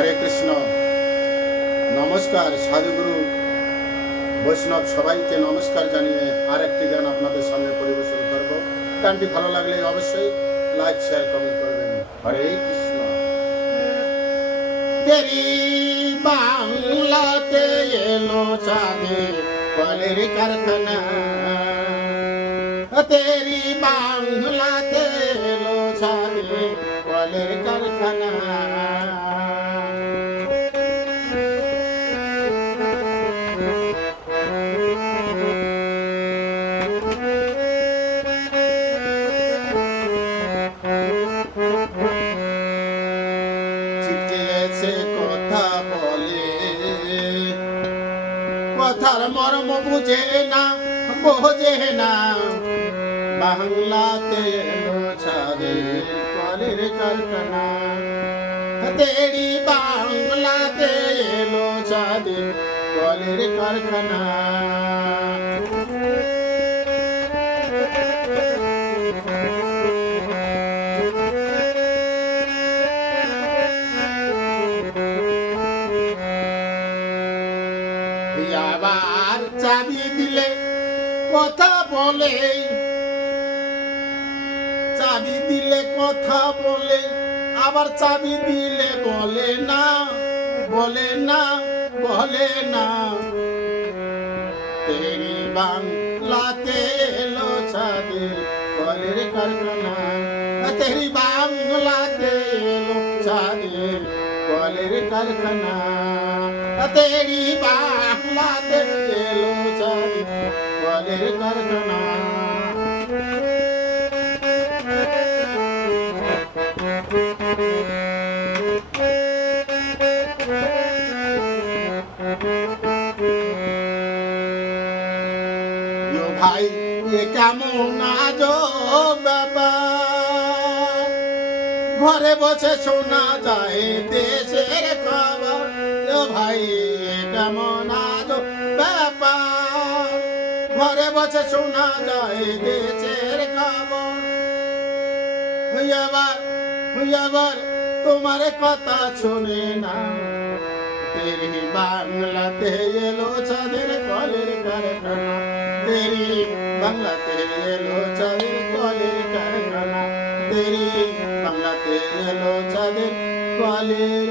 হরে কৃষ্ণ। নমস্কার সাধুগুরু বৈষ্ণব সবাইকে নমস্কার জানিয়ে আর একটি গান আপনাদের সামনে পরিবেশন করব। গানটি ভালো লাগলে অবশ্যই লাইক শেয়ার কমেন্ট করবেন। হরে কৃষ্ণ। তেরি বাংলাতে এলো চাঁদের কলের কারখানা, তেরি বাংলাতে এলো চাঁদের কলের কারখানা। কথা বলে কথার মর্ম বুঝে না, বোঝে না। বাংলাতে এলো ছাদের কলের কারখানা, তেরি বাংলাতে এলো ছাদের কলের কারখানা। আবার চাবি দিলে কথা বলে, চাবি দিলে কথা বলে, আবার চাবি দিলে বলে না, বলে না, বলে না। তেরি বাংলাতে এলো ছাদের কলের কারখানা, তেরি বাংলাতে এলো ছাদের কলের কারখানা, তেরি বাংলাতে এলো ছাদের কলের কারখানা। ভাই এ কেমন আজব ব্যাপার, ঘরে বসে শোনা যায় দেশের খবর। ভাই এ কেমন আজব ব্যাপার, ঘরে বসে শোনা যায় দেশের খবর। হইয়াবার তোমার কথা শুনে না, তেরি বাংলাতে এলো চাঁদের কলের কারখানা, তেরি বাংলাতে এলো চাঁদের কলের কারখানা, তেরি বাংলাতে এলো চাঁদের কলের